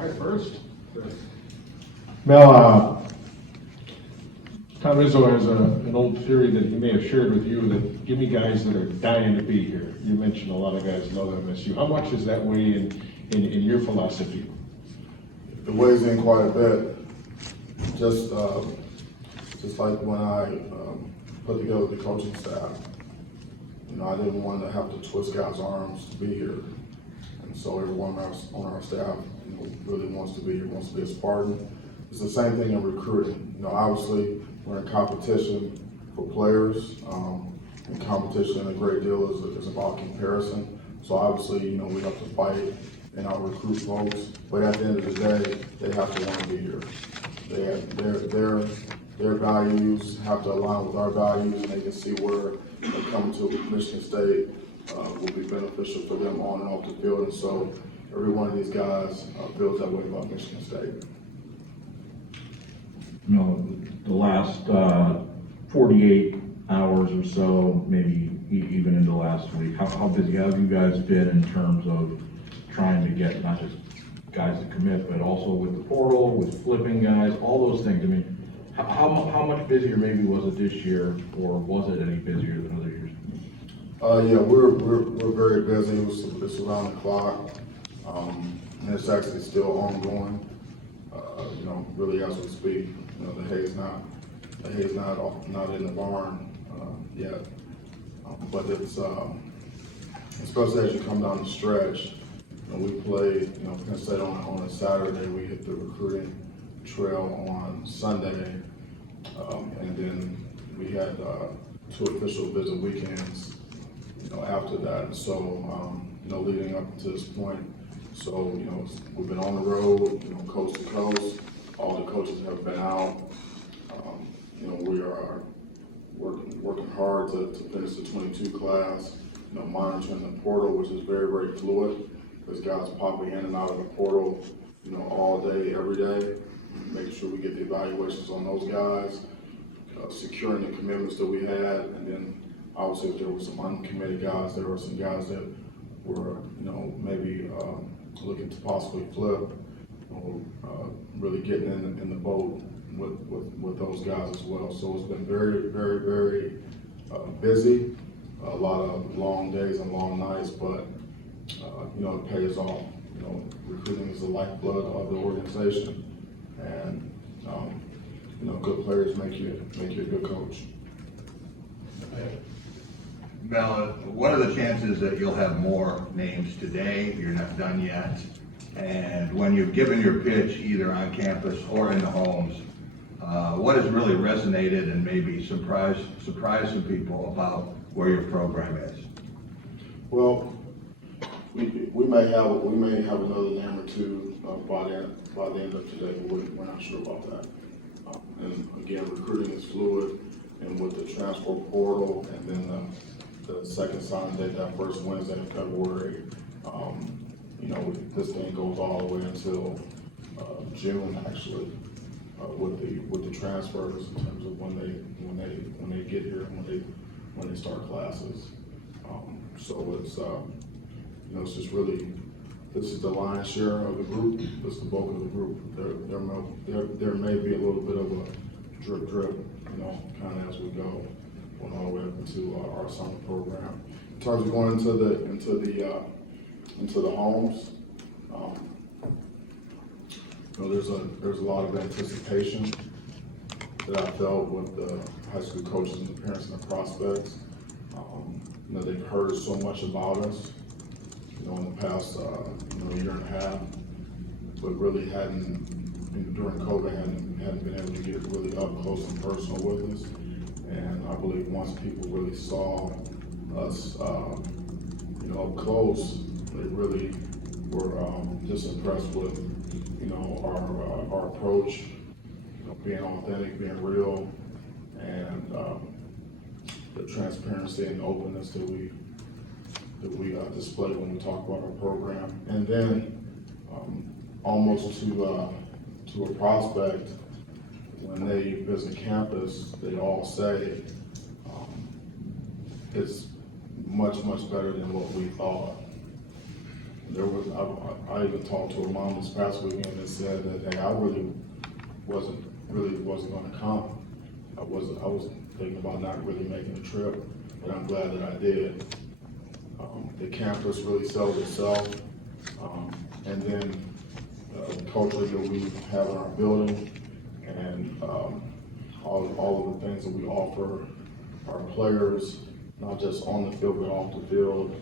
All right, first. Mel, Tom Izzo has an old theory that he may have shared with you that give me guys that are dying to be here. You mentioned a lot of guys love MSU. How much is that way in your philosophy? It weighs in quite a bit. Just like when I put together the coaching staff, I didn't want to have to twist guys' arms to be here. And so everyone on our staff, really wants to be here, wants to be a Spartan. It's the same thing in recruiting. Obviously we're in competition for players, and competition a great deal is about comparison. So obviously, we have to fight and out recruit folks, but at the end of the day, they have to want to be here. Their values have to align with our values, and they can see where they come to Michigan State will be beneficial for them on and off the field. And so every one of these guys feels that way about Michigan State. The last 48 hours or so, maybe even into last week, how busy have you guys been in terms of trying to get not just guys to commit, but also with the portal, with flipping guys, all those things? I mean, how much busier maybe was it this year, or was it any busier than other years? Yeah, we're very busy. It's around the clock, and it's actually still ongoing. Really as we speak, the hay's not in the barn yet, but it's especially as you come down the stretch. We played, Penn State on a Saturday. We hit the recruiting trail on Sunday, and then we had 2 official visit weekends, after that. And so, leading up to this point, so, we've been on the road, coast to coast. All the coaches have been out. We are working hard to finish the 22 class, monitoring the portal, which is very, very fluid. There's guys popping in and out of the portal, all day, every day, making sure we get the evaluations on those guys, securing the commitments that we had, and then obviously if there were some uncommitted guys, there were some guys that were, maybe looking to possibly flip, really getting in the boat with those guys as well. So it's been very, very, very busy, a lot of long days and long nights, but it pays off. Recruiting is the lifeblood of the organization, and good players make you a good coach. Mel, what are the chances that you'll have more names today? You're not done yet. And when you've given your pitch, either on campus or in the homes, what has really resonated and maybe surprised some people about where your program is? Well, we may have another name or two by the end of today, but we're not sure about that. And again, recruiting is fluid, and with the transfer portal, and then the second signing date, that first Wednesday in February, this thing goes all the way until June, actually, with the transfers in terms of when they get here and when they start classes. So it's just really, this is the lion's share of the group. This is the bulk of the group. There may be a little bit of a drip, kind of as we go, going all the way up into our summer program. In terms of going into the homes, there's a lot of anticipation that I felt with the high school coaches and the parents and the prospects. They've heard so much about us, in the past, year and a half, but really during COVID, hadn't been able to get really up close and personal with us. And I believe once people really saw us, up close, they really were just impressed with, our approach, being authentic, being real, and the transparency and openness that we display when we talk about our program. And then almost to a prospect, when they visit campus, they all say it's much, much better than what we thought. there was, I even talked to a mom this past weekend that said that, hey, I really wasn't gonna come. I was thinking about not really making the trip, but I'm glad that I did. The campus really sells itself. And then the culture that we have in our building and all of the things that we offer our players, not just on the field, but off the field.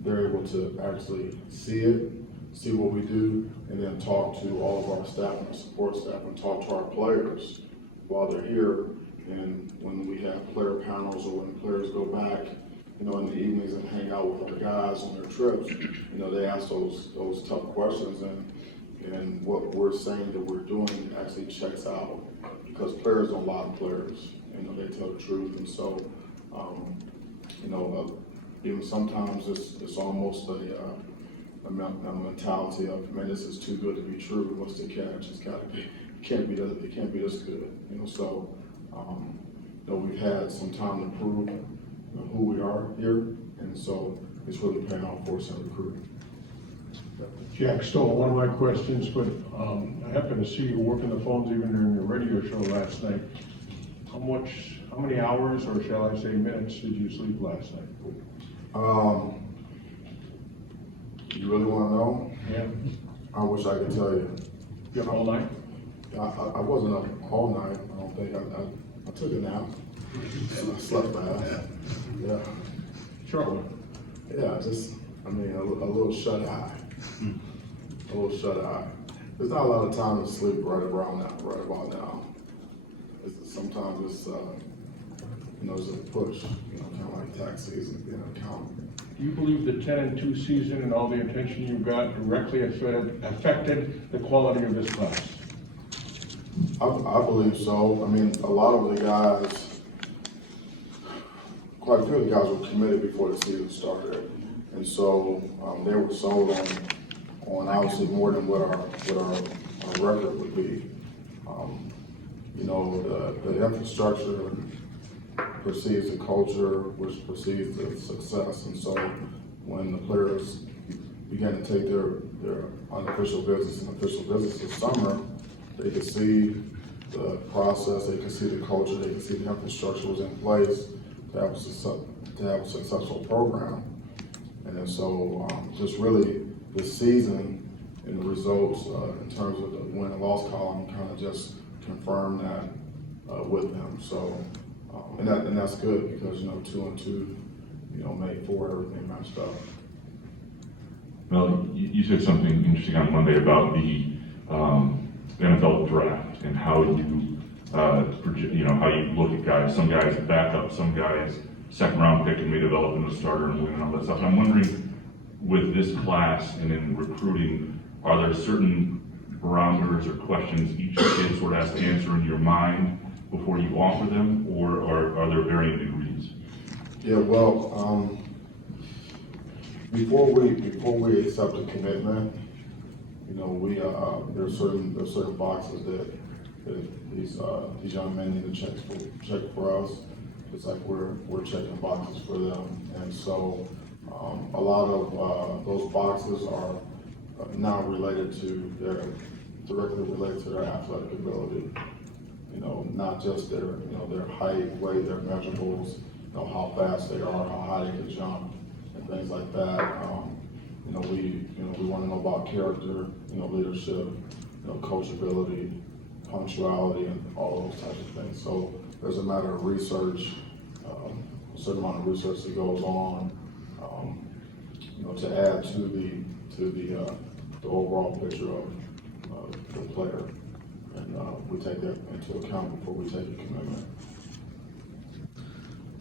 They're able to actually see it, see what we do, and then talk to all of our staff and our support staff and talk to our players while they're here. And when we have player panels or when players go back, in the evenings and hang out with our guys on their trips, they ask those tough questions, and what we're saying that we're doing actually checks out, because players don't lie to players, they tell the truth. And so, even sometimes it's almost a mentality of, man, this is too good to be true. What's the catch? It can't be this good. So we've had some time to prove who we are here, and so it's really paying off for us in recruiting. Jack stole one of my questions, but I happened to see you working the phones even during your radio show last night. How many hours, or shall I say minutes, did you sleep last night? You really want to know? Yeah. I wish I could tell you. You up all night? I wasn't up all night. I don't think I took a nap. I slept fast. Yeah. Sure. Yeah, a little shut eye. A little shut eye. There's not a lot of time to sleep right about now. Sometimes it's it's a push, kind of like tax season, being an accountant. Do you believe the 10-2 season and all the attention you got directly affected the quality of this class? I believe so. A lot of the guys, quite a few of the guys were committed before the season started, and so they were sold on obviously more than what our record would be. The infrastructure precedes the culture, which precedes the success, and so when the players began to take their unofficial visits and official visits this summer, they could see the process, they could see the culture, they could see the infrastructure was in place to have a successful program. And then so just really the season and the results in terms of the win and loss column kind of just confirmed that with them. So and that's good, because 2 and 2 made 4, everything matched up. Well, you said something interesting on Monday about the NFL draft and how you how you look at guys. Some guys back up, some guys second round pick and may develop into a starter and win and all that stuff. I'm wondering, with this class and in recruiting, are there certain barometers or questions each kid sort of has to answer in your mind before you offer them, or are there varying degrees? Yeah, well, before we accept a commitment, there's certain boxes that these young men need to check for us. It's like we're checking boxes for them, and so a lot of those boxes are not directly related to their athletic ability. Not just their height, weight, their measurables, how fast they are, how high they can jump, and things like that. We want to know about character, leadership, coachability, punctuality, and all those types of things. So there's a matter of research, a certain amount of research that goes on, to add to the overall picture of the player. And we take that into account before we take a commitment.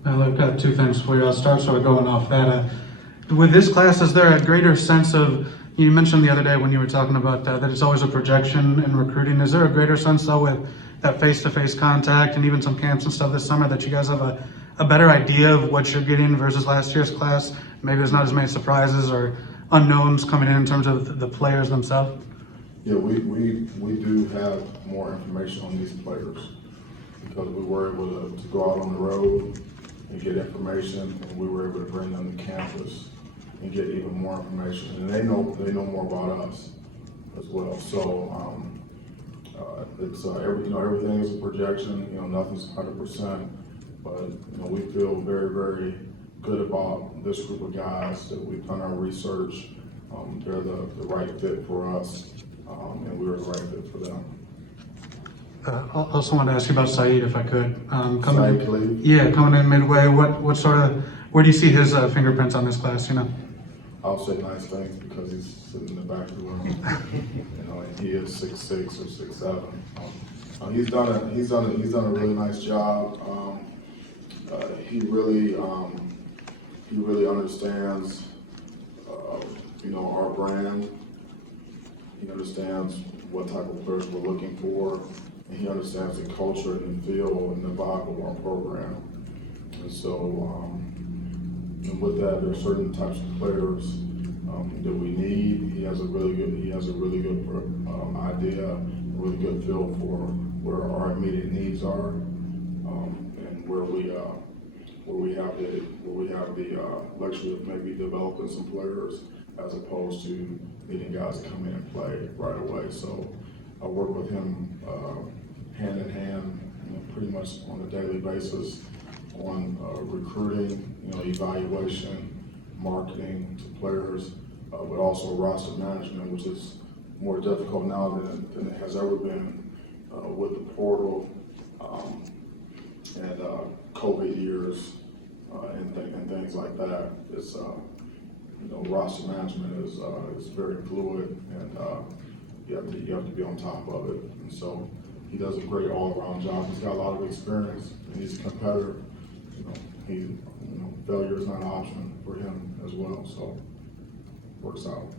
Well, I've got 2 things for you. I'll start sort of going off that. With this class, is there a greater sense of, you mentioned the other day when you were talking about that it's always a projection in recruiting. Is there a greater sense though with that face-to-face contact and even some camps and stuff this summer that you guys have a better idea of what you're getting versus last year's class? Maybe there's not as many surprises or unknowns coming in terms of the players themselves? Yeah, we do have more information on these players because we were able to go out on the road and get information, and we were able to bring them to campus and get even more information. And they know more about us as well. So it's everything is a projection. Nothing's 100%, but we feel very, very good about this group of guys that we've done our research. They're the right fit for us, and we're the right fit for them. I also wanted to ask you about Saeed, if I could. Saeed Khalid? Yeah, coming in midway. What sort of, where do you see his fingerprints on this class? I'll say nice things because he's sitting in the back of the room. And he is 6'6" or 6'7". He's done a really nice job. He really understands our brand. He understands what type of players we're looking for, and he understands the culture and the feel and the vibe of our program. And so, and with that, there are certain types of players that we need. He has a really good idea, a really good feel for where our immediate needs are, and where we have the luxury of maybe developing some players as opposed to needing guys to come in and play right away. So I work with him hand in hand, pretty much on a daily basis on recruiting, evaluation, marketing to players, but also roster management, which is more difficult now than it has ever been with the portal and COVID years and things like that. It's roster management is very fluid, and you have to be on top of it. And so he does a great all-around job. He's got a lot of experience, and he's a competitor. Failure is not an option for him as well. So works out.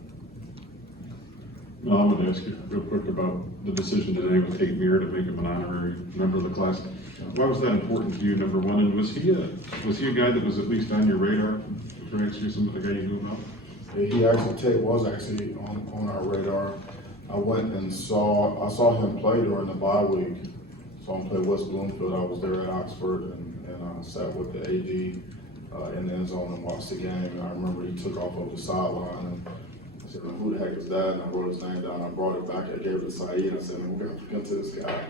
Well, I want to ask you real quick about the decision today with Kate Muir to make him an honorary member of the class. Why was that important to you, number one? And was he a guy that was at least on your radar for next year, some of the guy you moved up? Tate was actually on our radar. I went and saw him play during the bye week. Saw him play West Bloomfield. I was there at Oxford and sat with the AD in the end zone and watched the game. And I remember he took off the sideline and I said, "Who the heck is that?" And I wrote his name down. I brought it back. I gave it to Saeed. And I said, "We're gonna get to this guy.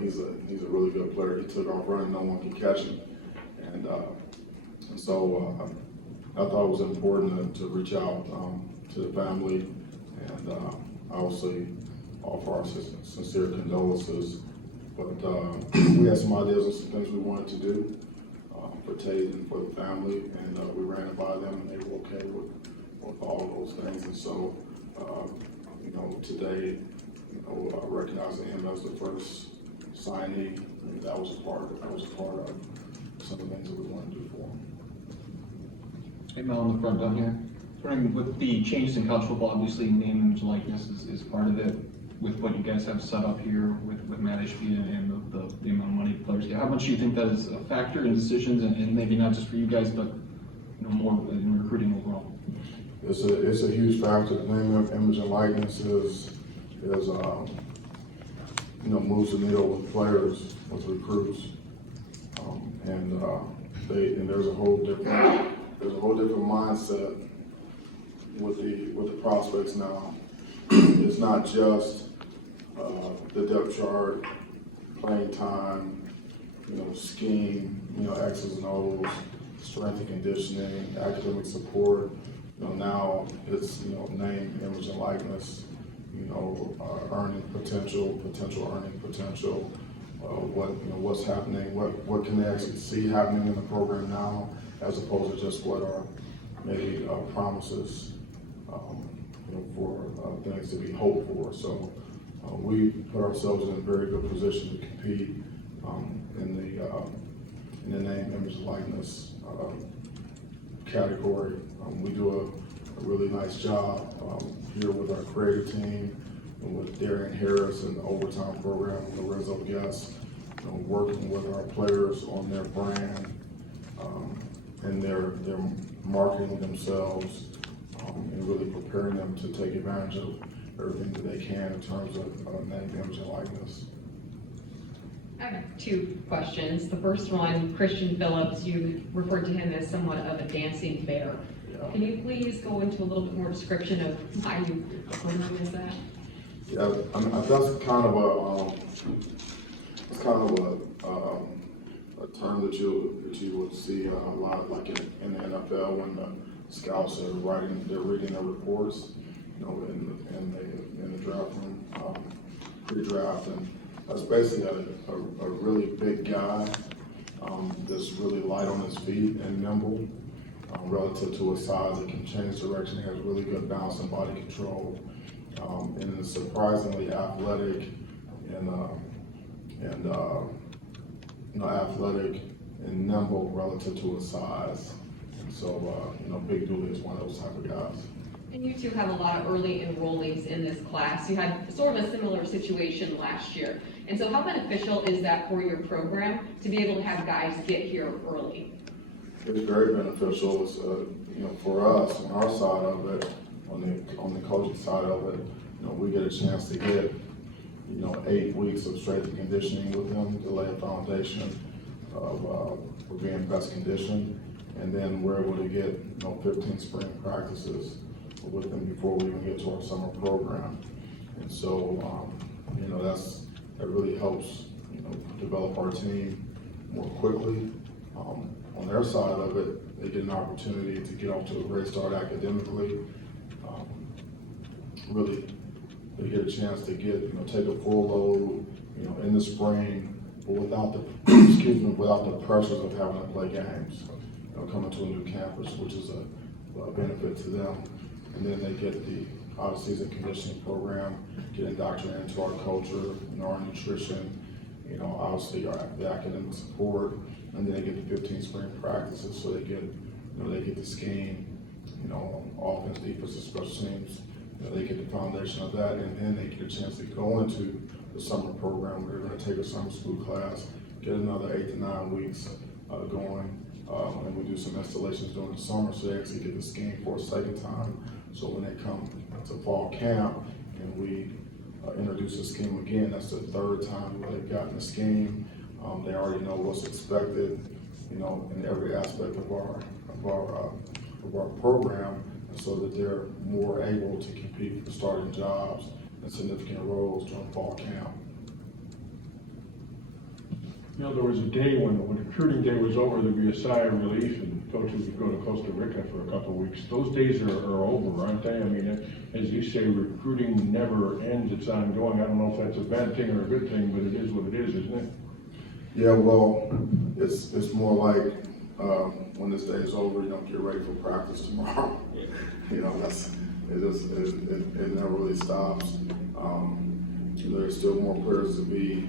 He's a really good player. He took off running. No one can catch him." And so I thought it was important to reach out to the family and obviously offer our sincere condolences. But we had some ideas and some things we wanted to do for Tate and for the family, and we ran it by them, and they were okay with all of those things. And so, today, recognizing him as the first signee, that was a part of some of the things that we wanted to do for him. Hey, Mel, on the front down here. With the changes in college football, obviously name, image, and likeness is part of it. With what you guys have set up here with Matt Ishby and the amount of money players get, how much do you think that is a factor in decisions, and maybe not just for you guys, but more in recruiting overall? It's a huge factor. The name, image, and likeness is moves the needle with players, with recruits, and there's a whole different mindset with the prospects now. It's not just the depth chart, playing time, scheme, X's and O's, strength and conditioning, academic support. Now it's name, image, and likeness. Earning potential, earning potential. What's happening? What can they actually see happening in the program now, as opposed to just what are maybe promises for things to be hoped for. So we put ourselves in a very good position to compete in the name, image, and likeness category. We do a really nice job here with our creative team and with Darian Harris and the overtime program and Lorenzo Guest, working with our players on their brand and their marketing themselves and really preparing them to take advantage of everything that they can in terms of name, image, and likeness. I have two questions. The first one, Christian Phillips, you referred to him as somewhat of a dancing bear. Can you please go into a little bit more description of why you implemented that? Yeah, I mean, that's kind of a term that you would see a lot, like in the NFL, when the scouts are they're reading their reports, you know, in the draft room, pre-draft, and that's basically a really big guy, that's really light on his feet and nimble, relative to his size. It can change direction, has really good balance and body control, and is surprisingly athletic and athletic and nimble relative to his size. So, Big Dooley is one of those type of guys. And you two have a lot of early enrollees in this class. You had sort of a similar situation last year. And so how beneficial is that for your program to be able to have guys get here early? It's very beneficial. It's, for us, on our side of it, on the coaching side of it, we get a chance to get, 8 weeks of strength and conditioning with them to lay a foundation of being best conditioned. And then we're able to get, 15 spring practices with them before we even get to our summer program. And so, that really helps, develop our team more quickly. On their side of it, they get an opportunity to get off to a great start academically. Really, they get a chance to take a full load, in the spring, but without the pressures of having to play games, coming to a new campus, which is a benefit to them. And then they get the out-of-season conditioning program, get indoctrinated into our culture, our nutrition, obviously the academic support, and then they get the 15 spring practices, so they get the scheme, offense, defense, and special teams. They get the foundation of that, and then they get a chance to go into the summer program where they're going to take a summer school class, get another 8 to 9 weeks going, and we do some installations during the summer, so they actually get the scheme for a second time. So when they come to fall camp and we introduce the scheme again, that's the third time where they've gotten the scheme. They already know what's expected, in every aspect of our program, and so that they're more able to compete for starting jobs and significant roles during fall camp. There was a day when recruiting day was over, there'd be a sigh of relief, and coaches would go to Costa Rica for a couple of weeks. Those days are over, aren't they? I mean, as you say, recruiting never ends, it's ongoing. I don't know if that's a bad thing or a good thing, but it is what it is, isn't it? Yeah, well, it's more like when this day is over, get ready for practice tomorrow. It never really stops. There's still more players to be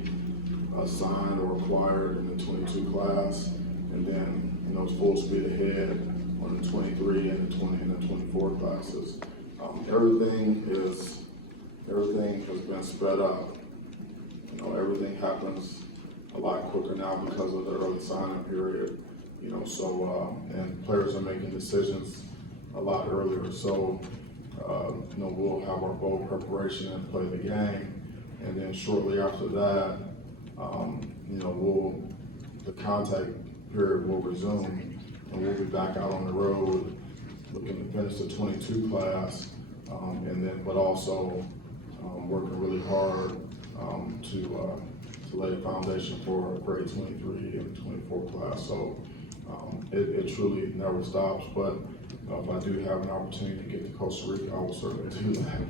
signed or acquired in the 22 class, and then it's full speed ahead on the 23 and the 20 and the 24 classes. Everything has been sped up. Everything happens a lot quicker now because of the early sign-up period. And players are making decisions a lot earlier. So we'll have our bowl preparation and play the game, and then shortly after that, the contact period will resume, and we'll be back out on the road looking to finish the 22 class, but also working really hard to lay a foundation for grade 23 and 24 class. So it truly never stops, but if I do have an opportunity to get to Costa Rica, I will certainly do that.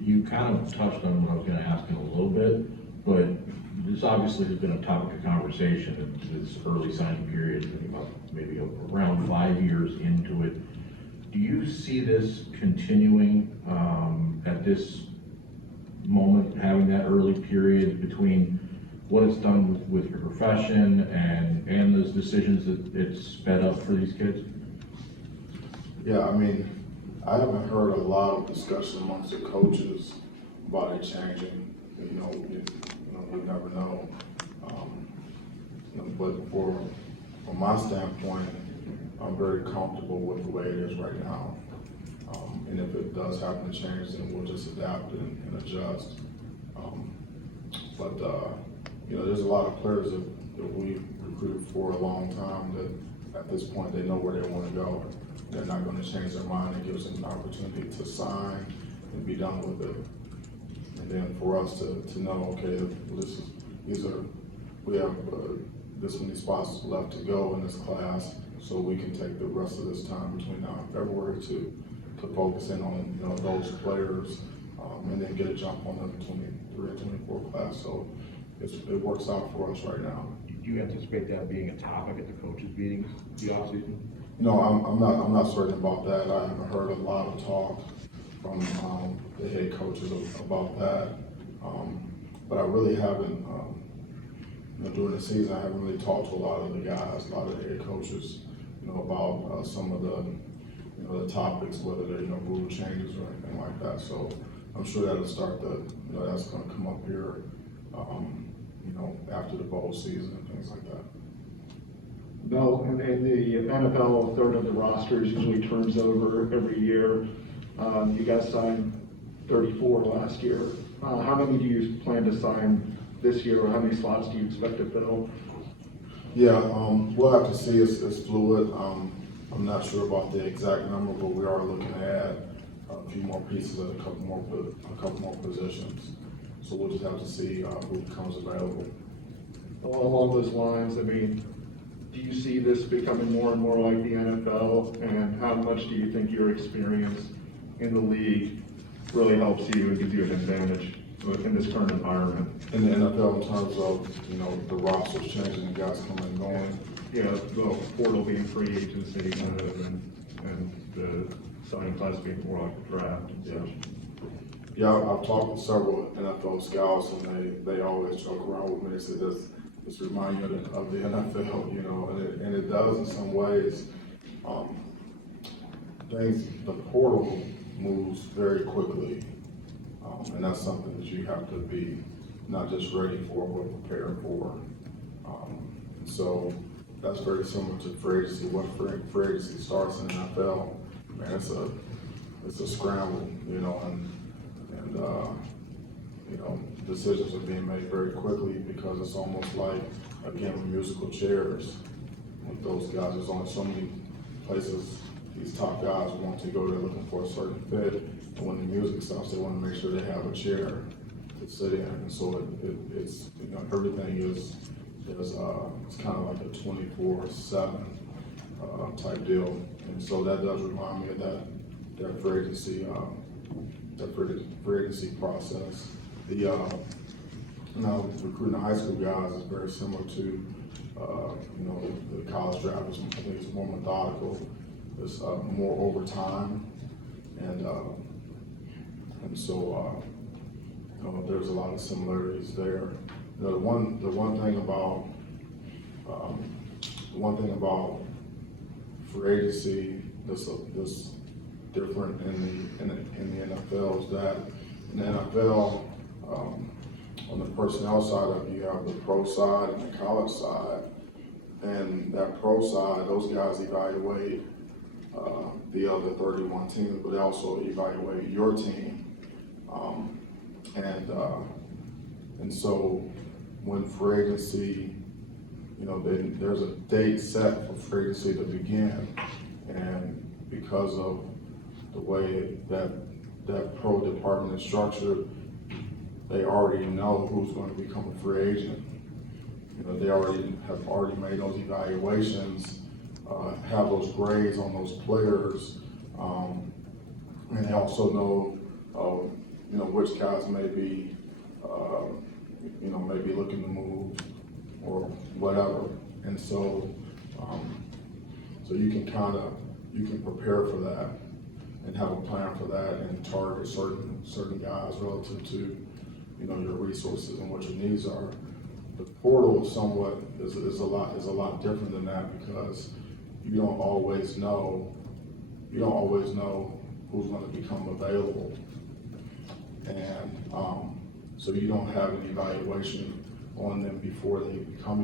You kind of touched on what I was going to ask in a little bit, but this obviously has been a topic of conversation in this early signing period, about maybe around 5 years into it. Do you see this continuing at this moment, having that early period between what it's done with your profession and those decisions that it's sped up for these kids? Yeah, I mean, I haven't heard a lot of discussion amongst the coaches about it changing. You never know. But from my standpoint, I'm very comfortable with the way it is right now. And if it does happen to change, then we'll just adapt and adjust. There's a lot of players that we've recruited for a long time that at this point, they know where they wanna go. They're not gonna change their mind. It gives them an opportunity to sign and be done with it. And then for us to know, okay, we have this many spots left to go in this class, so we can take the rest of this time between now and February to focus in on, those players, and then get a jump on the 23 and 24 class. So it works out for us right now. Do you anticipate that being a topic at the coaches' meetings, the offseason? No, I'm not certain about that. I haven't heard a lot of talk from the head coaches about that. But I really haven't, during the season, I haven't really talked to a lot of the guys, a lot of the head coaches, about some of the topics, whether they're, rule changes or anything like that. So I'm sure that'll start that's gonna come up here, after the bowl season and things like that. No, and the NFL, a third of the rosters usually turns over every year. You guys signed 34 last year. How many do you plan to sign this year, or how many slots do you expect to fill? Yeah, we'll have to see. It's fluid. I'm not sure about the exact number, but we are looking to add a few more pieces at a couple more positions. So we'll just have to see who becomes available. Along those lines, I mean, do you see this becoming more and more like the NFL? And how much do you think your experience in the league really helps you and gives you an advantage in this current environment? In the NFL, in terms of, the rosters changing and guys coming and going. Yeah, the portal being free agency and the signing class being more like a draft and such. Yeah, I've talked with several NFL scouts, and they always joke around with me. They say this reminds you of the NFL, and it does in some ways. The portal moves very quickly, and that's something that you have to be not just ready for, but prepared for. So that's very similar to free agency. When free agency starts in the NFL, man, it's a scramble, and decisions are being made very quickly, because it's almost like a game of musical chairs. With those guys, there's only so many places these top guys want to go. They're looking for a certain fit, and when the music stops, they want to make sure they have a chair to sit in. And so it's everything is it's kind of like a 24/7 type deal. And so that does remind me of that free agency. The free agency process. Recruiting the high school guys is very similar to, the college draft. I think it's more methodical. It's more over time, and so there's a lot of similarities there. The one thing about free agency that's different in the NFL is that in the NFL, on the personnel side of it, you have the pro side and the college side. And that pro side, those guys evaluate the other 31 teams, but they also evaluate your team. And so when free agency, there's a date set for free agency to begin. And because of the way that pro department is structured, they already know who's going to become a free agent. They have already made those evaluations, have those grades on those players, and they also know, which guys may be looking to move or whatever. And so, you can prepare for that and have a plan for that and target certain guys relative to, your resources and what your needs are. The portal is a lot different than that, because you don't always know who's going to become available. And so you don't have an evaluation on them before they become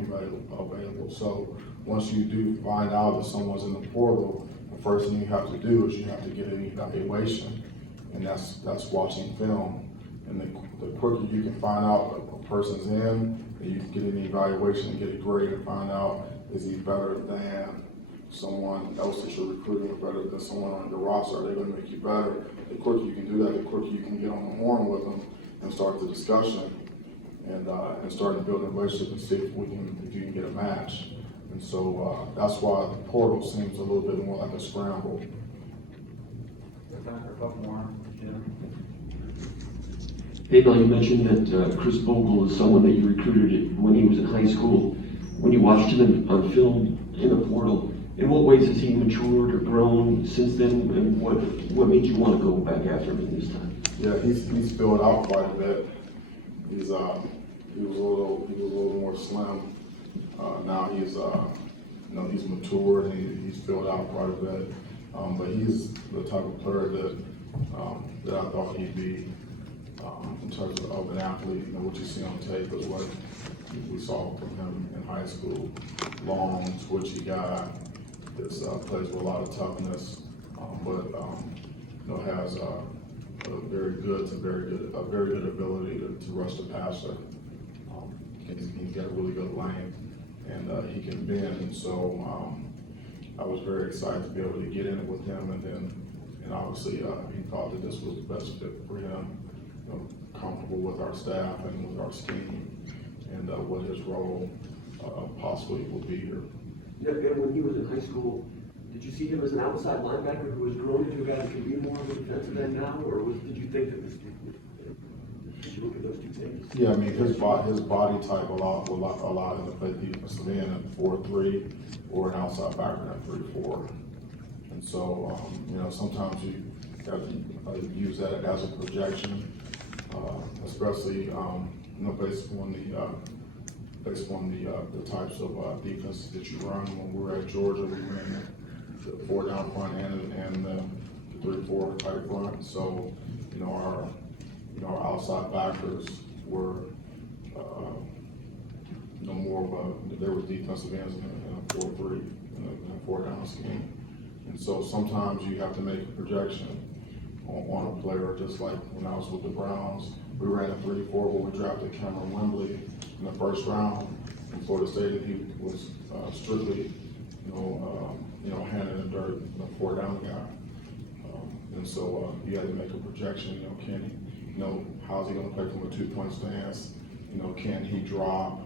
available. So once you do find out that someone's in the portal, the first thing you have to do is you have to get an evaluation, and that's watching film. And the quicker you can find out a person's in, and you can get an evaluation and get a grade and find out, is he better than someone else that you're recruiting better than someone on your roster? Are they gonna make you better? The quicker you can do that, the quicker you can get on the horn with them and start the discussion and start to build a relationship and see if you can get a match. And so that's why the portal seems a little bit more like a scramble. Hey, Bill, you mentioned that Chris Vogel is someone that you recruited when he was in high school. When you watched him on film in the portal, in what ways has he matured or grown since then, and what made you want to go back after him this time? Yeah, he's filled out quite a bit. He was a little more slim. Now he's he's matured and he's filled out quite a bit. But he's the type of player that I thought he'd be in terms of an athlete. What you see on tape is what we saw from him in high school. Long, twitchy guy that plays with a lot of toughness, but has a very good ability to rush the passer. He's got a really good length, and he can bend. And so I was very excited to be able to get in it with him, and obviously he thought that this was the best fit for him. Comfortable with our staff and with our scheme, and what his role possibly will be here. Yeah, and when he was in high school, did you see him as an outside linebacker who was grown into a guy that can be more of a defensive end now, or did you think that this? Did you look at those two things? Yeah, I mean his body type a lot in the play defensive end at 4-3 or an outside backer at 3-4, and so sometimes you have to use that as a projection. Especially based on the types of defenses that you run. When we were at Georgia, we ran the 4 down front and the 3-4 tight front. So our outside backers were more of they were defensive ends in a 4-3 in a 4 down scheme. And so sometimes you have to make a projection on a player, just like when I was with the Browns. We ran a 3-4 where we drafted Cameron Wembley in the first round in Florida State, and he was strictly, hand in the dirt, 4 down guy. And so you had to make a projection. How's he going to play from a 2-point stance? Can he drop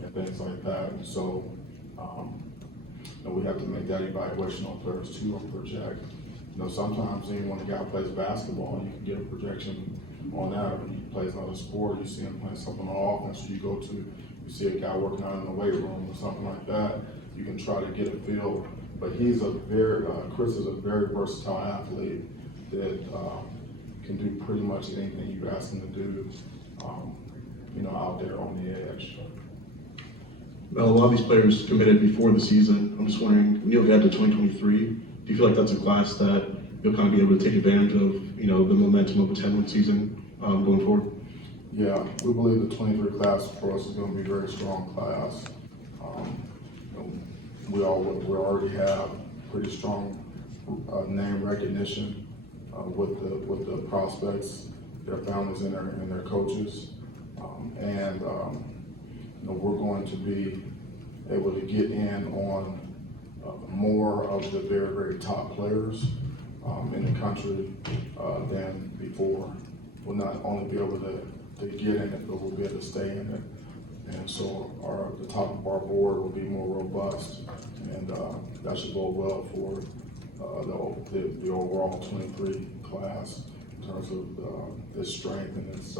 and things like that? And so we have to make that evaluation on players too, and project. Sometimes even when a guy plays basketball, you can get a projection on that. Or when he plays another sport, you see him playing something on offense, you see a guy working out in the weight room or something like that, you can try to get a feel. But Chris is a very versatile athlete that can do pretty much anything you ask him to do, out there on the edge. Well, a lot of these players committed before the season. I'm just wondering, when you look ahead to 2023, do you feel like that's a class that you'll kind of be able to take advantage of, the momentum of a 10-win season going forward? Yeah, we believe the 23 class for us is going to be a very strong class. We already have pretty strong name recognition with the prospects, their families, and their coaches, and we're going to be able to get in on more of the very, very top players in the country than before. We'll not only be able to get in it, but we'll be able to stay in it. And so the top of our board will be more robust, and that should bode well for the overall 23 class in terms of its strength and its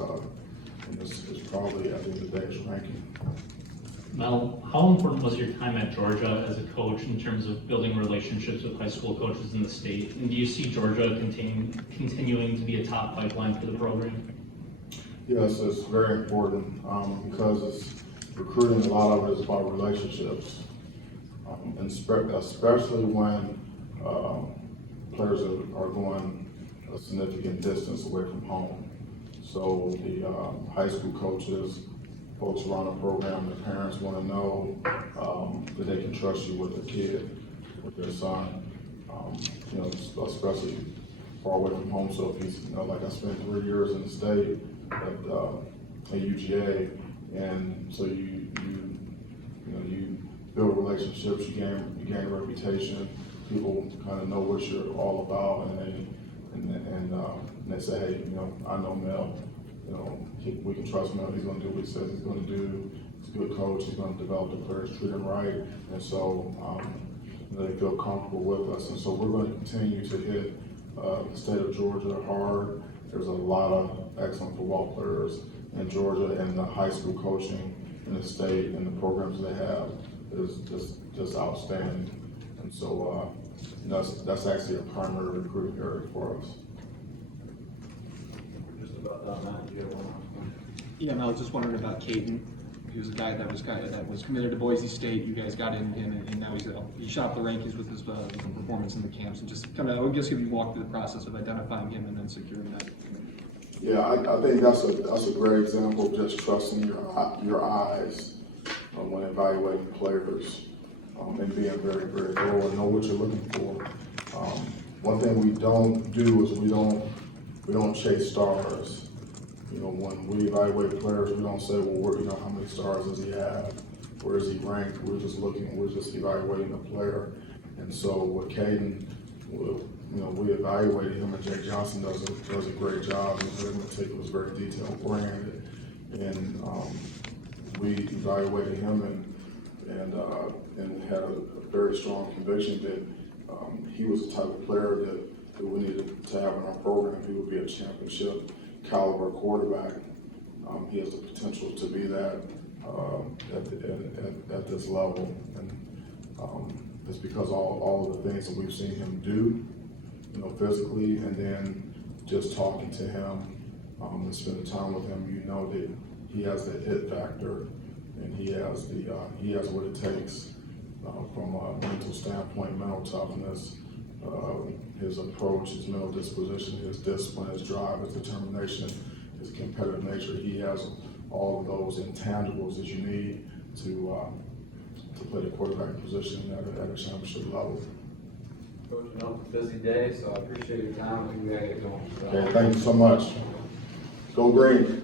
probably at the end of the day its ranking. Mel, how important was your time at Georgia as a coach in terms of building relationships with high school coaches in the state? And do you see Georgia continuing to be a top pipeline for the program? Yes, it's very important because it's recruiting. A lot of it is about relationships, and especially when players are going a significant distance away from home. So the high school coaches, folks around the program, the parents want to know that they can trust you with their kid, with their son, especially far away from home. So if he's, like I spent 3 years in the state at UGA, and so you build relationships, you gain a reputation, people kind of know what you're all about, and they say, hey, you know, I know Mel, you know, we can trust Mel, he's gonna do what he says he's gonna do, he's a good coach, he's gonna develop the players, treat them right, and so, they feel comfortable with us, and so we're gonna continue to hit, the state of Georgia hard. There's a lot of excellent football players in Georgia, and the high school coaching in the state and the programs they have is just outstanding. And so, that's actually a primary recruiting area for us. Just about done that, you have one last one? Yeah, Mel, just wondering about Caden. He was a guy that was committed to Boise State. You guys got in him, and now he shot up the rankings with his performance in the camps. And just kind of, I would guess if you walk through the process of identifying him and then securing that. Yeah, I think that's a great example of just trusting your eyes when evaluating players, and being very, very thorough and know what you're looking for. One thing we don't do is we don't chase stars. You know, when we evaluate players, we don't say, well, you know, how many stars does he have? Where is he ranked? We're just evaluating the player. And so with Caden, we evaluated him, and Jake Johnson does a great job. He's very meticulous, very detail oriented, and we evaluated him and had a very strong conviction that he was the type of player that we needed to have in our program. He would be a championship caliber quarterback. He has the potential to be that at this level, and it's because all of the things that we've seen him do, you know, physically, and then just talking to him and spending time with him, you know that he has that hit factor, and he has what it takes from a mental standpoint, mental toughness, his approach, his mental disposition, his discipline, his drive, his determination, his competitive nature. He has all of those intangibles that you need to play the quarterback position at a championship level. Coach, I know it's a busy day, so I appreciate your time, and we gotta get going. Okay, thank you so much. Go Green.